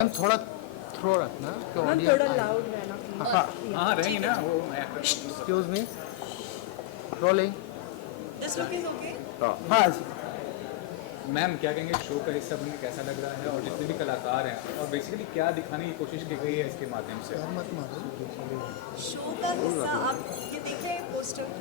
Ma'am थोड़ा throw रखना कि मैम ऑडियंस थोड़ा आए। लाउड रहना प्लीज। हाँ हाँ रहेंगे ना वो excuse me rolling. This look is okay. हाँ मैम क्या कहेंगे शो का हिस्सा बनके कैसा लग रहा है और जितने भी कलाकार हैं और बेसिकली क्या दिखाने की कोशिश की गई है इसके माध्यम से। मत मारो। शो का हिस्सा आप ये देख रहे हैं पोस्टर।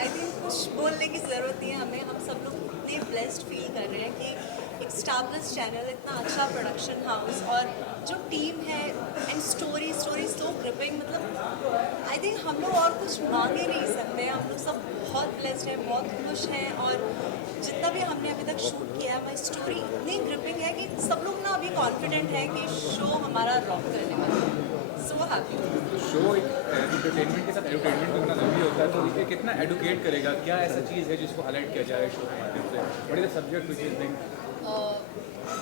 आई थिंक कुछ बोलने की ज़रूरत नहीं है हमें। हम सब लोग इतने ब्लेस्ड फील कर रहे हैं कि एक स्टारप्लस चैनल, इतना अच्छा प्रोडक्शन हाउस और जो टीम है एंड स्टोरी सो ग्रिपिंग। मतलब आई थिंक हम लोग और कुछ मांग ही नहीं सकते। हम लोग सब बहुत ब्लेस्ड हैं, बहुत खुश हैं और जितना भी हमने अभी तक शूट किया है, हमारी स्टोरी इतनी ग्रिपिंग है कि सब लोग ना अभी कॉन्फिडेंट है कि शो हमारा रॉक करने वाला है। So happy. शो एक एंटरटेनमेंट के साथ एंटरटेनमेंट भी होना जरूरी होता है, तो ये कितना एडुकेट करेगा, क्या ऐसा चीज़ है जिसको हाईलाइट किया जाए शो के माध्यम से। What is the subject which is being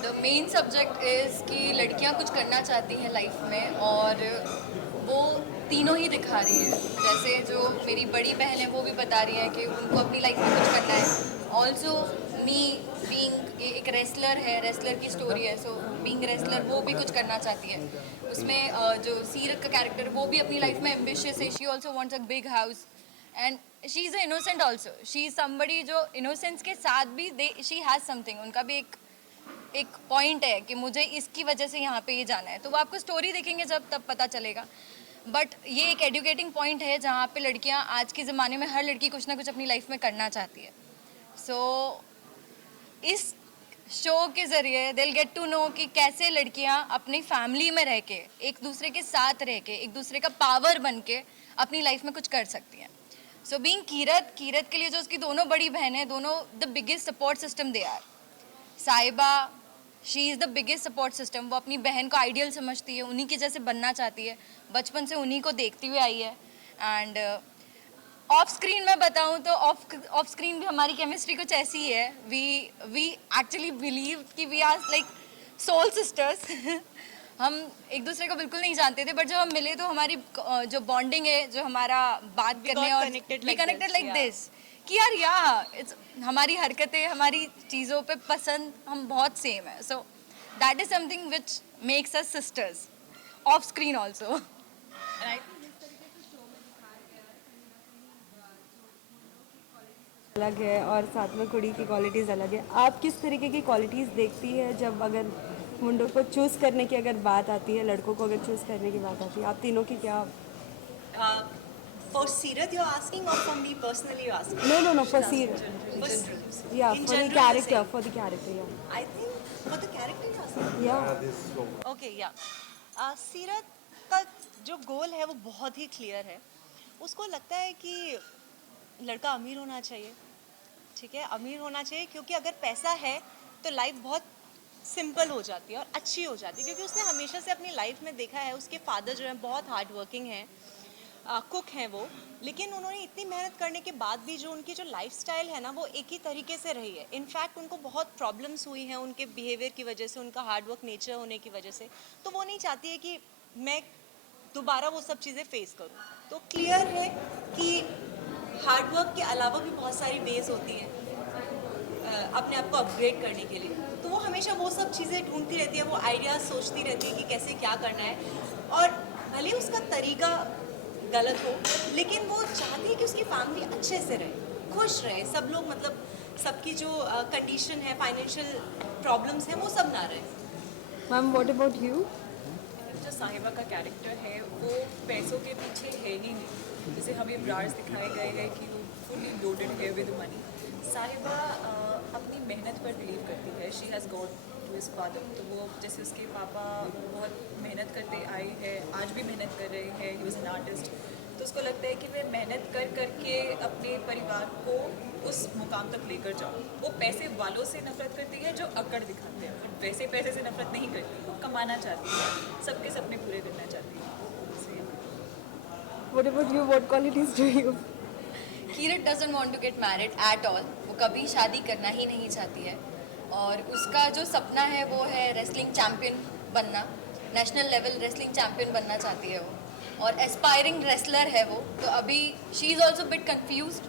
the main subject is कि लड़कियां कुछ करना चाहती हैं लाइफ में और वो तीनों ही दिखा रही है। जैसे जो मेरी बड़ी बहन है वो भी बता रही है कि उनको अपनी लाइफ में कुछ करना है। ऑल्सो मी बीइंग एक रेसलर है, रेसलर की स्टोरी है। सो बीइंग रेसलर वो भी कुछ करना चाहती है। उसमें जो सीरत का कैरेक्टर वो भी अपनी लाइफ में एम्बिशियस है। She also wants a big house and she is a innocent also. She is somebody जो इनोसेंस के साथ भी दे शी हैज़ समथिंग। उनका भी एक पॉइंट है कि मुझे इसकी वजह से यहाँ पे ये जाना है। तो वो आपको स्टोरी देखेंगे जब तब पता चलेगा। बट ये एक एजुकेटिंग पॉइंट है जहाँ पे लड़कियाँ आज के ज़माने में हर लड़की कुछ ना कुछ अपनी लाइफ में करना चाहती है। सो इस शो के ज़रिए दिल गेट टू नो कि कैसे लड़कियाँ अपनी फैमिली में रह के, एक दूसरे के साथ रह के, एक दूसरे का पावर बन के अपनी लाइफ में कुछ कर सकती हैं। सो बीइंग कीरत के लिए जो उसकी दोनों बड़ी बहनें, दोनों the biggest support system they are. Sahiba she is the biggest support system. वो अपनी बहन को आइडियल समझती है, उन्हीं के जैसे बनना चाहती है, बचपन से उन्हीं को देखती हुई आई है। एंड ऑफ स्क्रीन मैं बताऊं तो ऑफ स्क्रीन भी हमारी केमिस्ट्री कुछ ऐसी ही है। वी एक्चुअली बिलीव कि we are like soul sisters. हम एक दूसरे को बिल्कुल नहीं जानते थे, बट जब हम मिले तो हमारी जो बॉन्डिंग है, जो हमारा बात करने और कनेक्टेड लाइक दिस कि यार इट्स हमारी हरकतें, हमारी चीज़ों पे पसंद हम बहुत सेम है। So that is something which makes us sisters of screen also. अलग है और साथ में कुड़ी की क्वालिटीज़ अलग है। आप किस तरीके की क्वालिटीज़ देखती है जब अगर मुंडों को चूज़ करने की अगर बात आती है, लड़कों को अगर चूज़ करने की बात आती है, आप तीनों की क्या? For Sirat, you're asking, or for me personally, you're asking? No, for Seer. For, Yeah, in for the general, character, you're for the character, yeah. saying. I think for the character, you're asking. Yeah. Okay, yeah. सीरत का जो गोल है वो बहुत ही clear है। उसको लगता है कि लड़का अमीर होना चाहिए, ठीक है, अमीर होना चाहिए क्योंकि अगर पैसा है तो लाइफ बहुत सिंपल हो जाती है और अच्छी हो जाती है। क्योंकि उसने हमेशा से अपनी लाइफ में देखा है, उसके फादर जो है बहुत हार्ड वर्किंग हैं, कुक हैं वो, लेकिन उन्होंने इतनी मेहनत करने के बाद भी जो उनकी जो लाइफस्टाइल है ना वो एक ही तरीके से रही है। इनफैक्ट उनको बहुत प्रॉब्लम्स हुई हैं उनके बिहेवियर की वजह से, उनका हार्डवर्क नेचर होने की वजह से। तो वो नहीं चाहती है कि मैं दोबारा वो सब चीज़ें फेस करूँ। तो क्लियर है कि हार्डवर्क के अलावा भी बहुत सारी वेज होती हैं अपने आप को अपग्रेड करने के लिए। तो वो हमेशा वो सब चीज़ें ढूंढती रहती है, वो आइडियाज़ सोचती रहती है कि कैसे क्या करना है। और भले ही उसका तरीका गलत हो, लेकिन वो चाहती है कि उसकी फैमिली अच्छे से रहे, खुश रहे, सब लोग, मतलब सबकी जो कंडीशन है, फाइनेंशियल प्रॉब्लम्स हैं, वो सब ना रहे। Ma'am, what about you? जो साहिबा का कैरेक्टर है वो पैसों के पीछे है ही नहीं। जैसे हमें ब्रार्स दिखाए गए हैं कि वो फुली लोडेड है विद मनी। साहिबा अपनी मेहनत पर बिलीव करती है। She has got to his father. तो वो जैसे उसके पापा बहुत मेहनत करते आए हैं, आज भी मेहनत कर रहे हैं, ही वॉज एन आर्टिस्ट। तो उसको लगता है कि वह मेहनत कर करके अपने परिवार को उस मुकाम तक लेकर जाओ। वो पैसे वालों से नफरत करती है जो अकड़ दिखाते हैं, और वैसे पैसे से नफरत नहीं करती। वो कमाना चाहती है, सबके सपने पूरे करना चाहती है। What about you? What qualities do you? Keerat doesn't want to get married at all. वो कभी शादी करना ही नहीं चाहती है और उसका जो सपना है वो है रेसलिंग चैम्पियन बनना। नेशनल लेवल रेसलिंग चैम्पियन बनना चाहती है वो और एस्पायरिंग रेसलर है वो। तो अभी she is also bit confused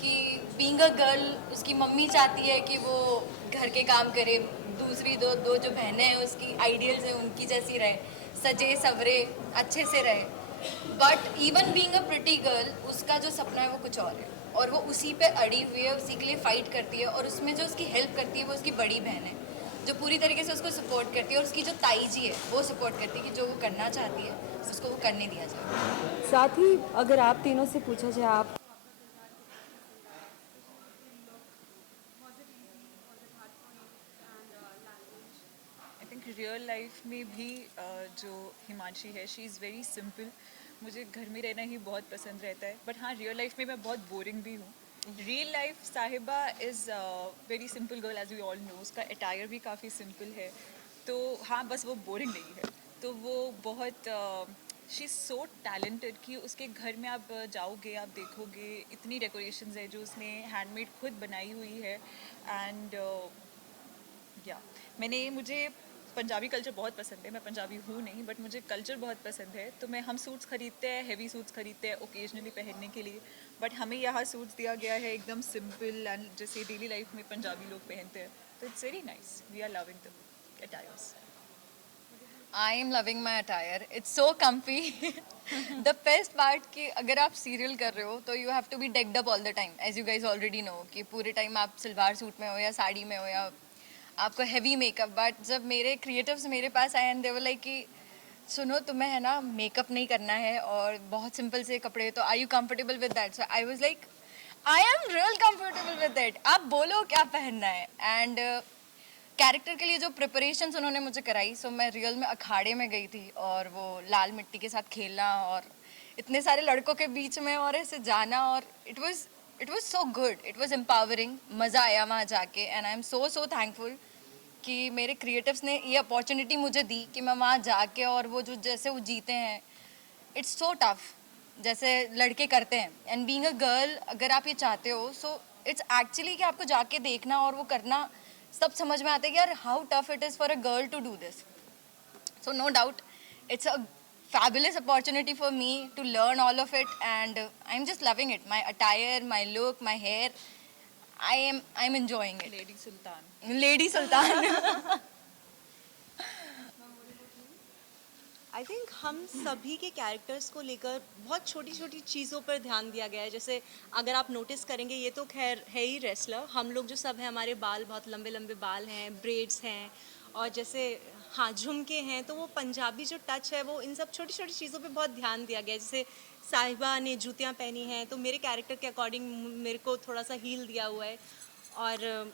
कि बीइंग अ गर्ल उसकी मम्मी चाहती है कि वो घर के काम करे, दूसरी दो दो जो बहनें हैं उसकी आइडियल्स हैं उनकी जैसी रहे, सजे सवरे अच्छे से रहे। But even being a pretty girl, उसका जो सपना है वो कुछ और है, और वो उसी पे अड़ी हुई है, उसी के लिए फाइट करती है, और उसमें जो उसकी हेल्प करती है वो उसकी बड़ी बहन है जो पूरी तरीके से उसको सपोर्ट करती है, और उसकी जो ताई जी है वो सपोर्ट करती है कि जो वो करना चाहती है उसको वो करने दिया जाए। साथ ही अगर आप तीनों से पूछा जाए आप आई थिंक रियल लाइफ में भी जो हिमांशी है शी इज़ वेरी सिंपल। मुझे घर में रहना ही बहुत पसंद रहता है, बट हाँ रियल लाइफ में मैं बहुत बोरिंग भी हूँ। Real life Sahiba is very simple girl as we all know, उसका अटायर भी काफ़ी सिंपल है, तो हाँ बस वो बोरिंग नहीं है। तो वो बहुत शी इज़ सो टैलेंटेड कि उसके घर में आप जाओगे, आप देखोगे इतनी डेकोरेशंस है जो उसने हैंडमेड खुद बनाई हुई है। एंड या मुझे पंजाबी कल्चर बहुत पसंद है। मैं पंजाबी हूँ नहीं, बट मुझे कल्चर बहुत पसंद है, तो मैं हम सूट्स खरीदते हैं, हेवी सूट्स खरीदते हैं ओकेजनली पहनने के लिए, बट हमें यहाँ सूट्स दिया गया है एकदम सिंपल एंड जैसे डेली लाइफ में पंजाबी लोग पहनते हैं, तो it's very nice. We are loving the attires. I am loving my attire. It's so comfy. The best part कि अगर आप सीरियल कर रहे हो तो you have to be decked up all the time, as you guys already know कि पूरे time आप सलवार सूट में हो या साड़ी में हो या आपको हैवी मेकअप। बट जब मेरे क्रिएटिव्स मेरे पास आए एंड दे वर लाइक कि सुनो तुम्हें है ना मेकअप नहीं करना है और बहुत सिंपल से कपड़े, तो are you comfortable with that? So I was like I am real comfortable with that, आप बोलो क्या पहनना है। एंड कैरेक्टर के लिए जो प्रिपरेशंस उन्होंने मुझे कराई, सो मैं रियल में अखाड़े में गई थी और वो लाल मिट्टी के साथ खेलना और इतने सारे लड़कों के बीच में और ऐसे जाना, और it was so good, it was empowering, मज़ा आया वहाँ जाके। And I am so thankful कि मेरे क्रिएटिव्स ने ये अपॉर्चुनिटी मुझे दी कि मैं वहाँ जाके, और वो जो जैसे वो जीते हैं, इट्स सो टफ जैसे लड़के करते हैं। एंड बीइंग अ गर्ल अगर आप ये चाहते हो, सो इट्स एक्चुअली कि आपको जाके देखना और वो करना, सब समझ में आता है कि यार how tough it is for a girl to do this. So no doubt it's a fabulous opportunity for me to learn all of it, and I'm just loving it. My attire, my look, my hair, I'm enjoying it. Lady Sultan. Lady Sultan. I think हम सभी के characters को लेकर बहुत छोटी छोटी चीज़ों पर ध्यान दिया गया है। जैसे अगर आप नोटिस करेंगे, ये तो खैर है ही रेसलर, हम लोग जो सब हैं हमारे बाल बहुत लंबे लंबे बाल हैं, ब्रेड्स हैं, और जैसे हाँ झुमके हैं, तो वो पंजाबी जो टच है वो इन सब छोटी छोटी चीज़ों पे बहुत ध्यान दिया गया है। जैसे साहिबा ने जूतियाँ पहनी हैं, तो मेरे कैरेक्टर के अकॉर्डिंग मेरे को थोड़ा सा हील दिया हुआ है, और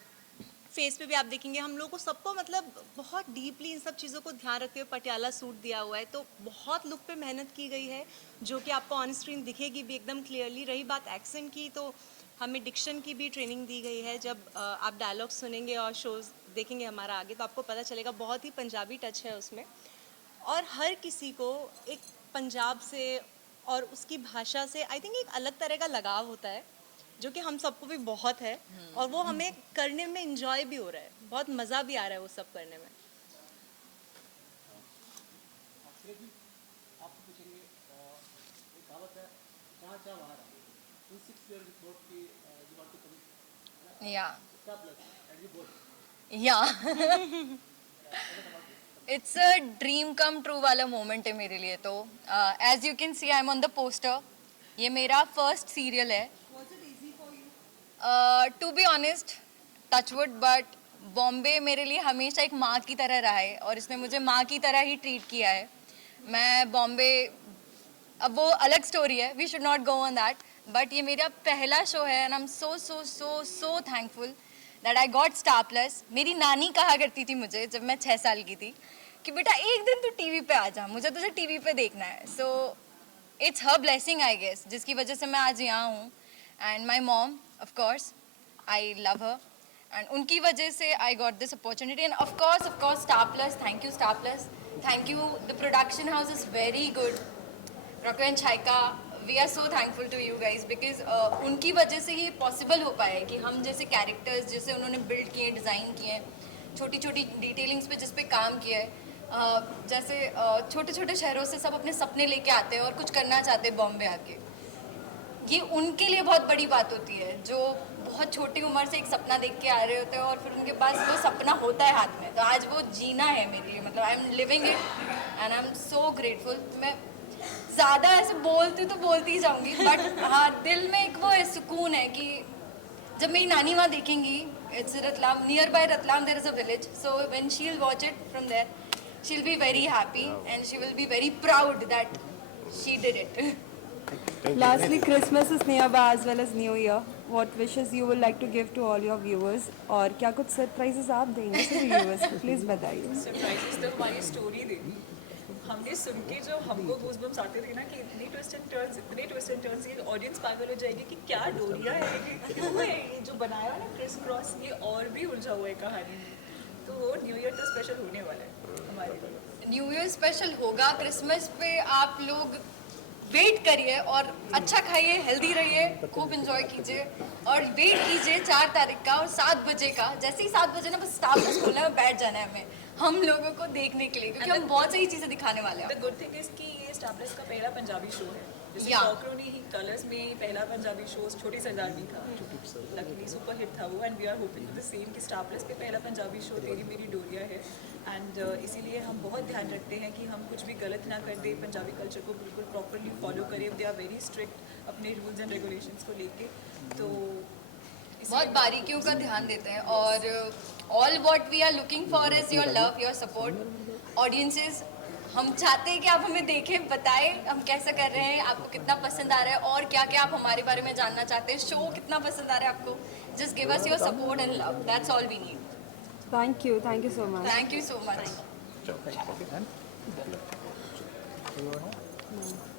फेस पे भी आप देखेंगे हम लोग को सबको मतलब बहुत डीपली इन सब चीज़ों को ध्यान रखते हुए पटियाला सूट दिया हुआ है। तो बहुत लुक पे मेहनत की गई है जो कि आपको ऑन स्क्रीन दिखेगी भी एकदम क्लियरली। रही बात एक्सेंट की, तो हमें डिक्शन की भी ट्रेनिंग दी गई है। जब आप डायलॉग सुनेंगे और शोज़ देखेंगे हमारा आगे, तो आपको पता चलेगा बहुत ही पंजाबी टच है उसमें, और हर किसी को एक पंजाब से और उसकी भाषा से आई थिंक एक अलग तरह का लगाव होता है, जो कि हम सबको भी बहुत है, और वो हमें करने में इंजॉय भी हो रहा है, बहुत मज़ा भी आ रहा है वो सब करने में। Yeah. Yeah. It's a dream come true वाला moment है मेरे लिए। तो as you can see I'm on the poster, ये मेरा first serial है। To be honest, touchwood, but Bombay मेरे लिए हमेशा एक माँ की तरह रहा है और इसने मुझे माँ की तरह ही ट्रीट किया है। मैं बॉम्बे, अब वो अलग स्टोरी है, we should not go on that, but ये मेरा पहला शो है and I am so thankful that I got Star Plus. मेरी नानी कहा करती थी मुझे जब मैं 6 साल की थी कि बेटा एक दिन तू टीवी पे आ जा, मुझे तुझे टीवी पे देखना है। So it's her blessing I guess, जिसकी वजह से मैं आज यहाँ हूँ। And my mom of course, I love her, and उनकी वजह से I got this opportunity. And of course Star Plus, thank you Star Plus, thank you, the production house is very good, रॉको एंड छाइका, we are so thankful to you guys, because उनकी वजह से ये possible हो पाया है कि हम जैसे कैरेक्टर्स जैसे उन्होंने बिल्ड किए, डिज़ाइन किए, छोटी छोटी डिटेलिंग्स पे जिस पे काम किया है, जैसे छोटे छोटे शहरों से सब अपने सपने लेके आते हैं और कुछ करना चाहते हैं बॉम्बे आके, ये उनके लिए बहुत बड़ी बात होती है, जो बहुत छोटी उम्र से एक सपना देख के आ रहे होते हैं और फिर उनके पास वो सपना होता है हाथ में, तो आज वो जीना है मेरे लिए, मतलब I am living it and I am so grateful. मैं ज़्यादा ऐसे बोलती तो बोलती ही जाऊँगी, बट हाँ दिल में एक वो सुकून है कि जब मेरी नानी वहाँ देखेंगी, it's Ratlam, nearby Ratlam there is a village, so when she will watch it from there she will be very happy and she will be very proud that she did it. Lastly, Christmas is nearby as well as New Year. What wishes you would like to give to all your viewers? और क्या कुछ surprises आप देंगे सभी viewers को? Please बताइए। Surprises तो हमारी स्टोरी दे दी। हमने सुन के जो हमको गूज़बम्स आते थे ना कि इतने ट्विस्ट एंड टर्न्स, ये ऑडियंस पागल हो जाएगी कि क्या डोरिया है, ये क्यों है, ये जो बनाया ना क्रिस क्रॉस, ये और भी उलझा हुआ है कहानी में। तो वो न्यू ईयर तो स्पेशल होने वाला है हमारे लिए। न्यू ईयर स्पेशल होगा, क्रिसमस पे आप लोग वेट करिए और अच्छा खाइए, हेल्दी रहिए, खूब एंजॉय कीजिए और वेट कीजिए 4 तारीख का और 7 बजे का। जैसे ही 7 बजे ना बस स्टाफ बस खोलना है, बैठ जाना है हमें हम लोगों को देखने के लिए, क्योंकि हम बहुत सही चीज़ें दिखाने वाले हैं। द गुड थिंग इज कि ये स्टार प्लस का पहला पंजाबी शो है। जैसे Yeah. कॉकरोनी ही कलर्स में पहला पंजाबी शो छोटी सरदारनी था, लकीली सुपर हिट था वो, and we are hoping the same कि स्टार प्लस पे पहला पंजाबी शो तेरी मेरी डोरिया है। एंड इसीलिए हम बहुत ध्यान रखते हैं कि हम कुछ भी गलत ना कर दें, पंजाबी कल्चर को बिल्कुल प्रॉपरली फॉलो करें। दे आर वेरी स्ट्रिक्ट अपने रूल्स एंड रेगुलेशंस को लेके, तो बहुत बारीकियों का ध्यान देते हैं और all what we are looking for is your love, your support. Audiences, हम चाहते हैं कि आप हमें देखें, बताएं हम कैसा कर रहे हैं, आपको कितना पसंद आ रहा है और क्या क्या आप हमारे बारे में जानना चाहते हैं, शो कितना पसंद आ रहा है आपको। Just give us your support and love, that's all we need. Thank you so much. Thank you so much. You wanna?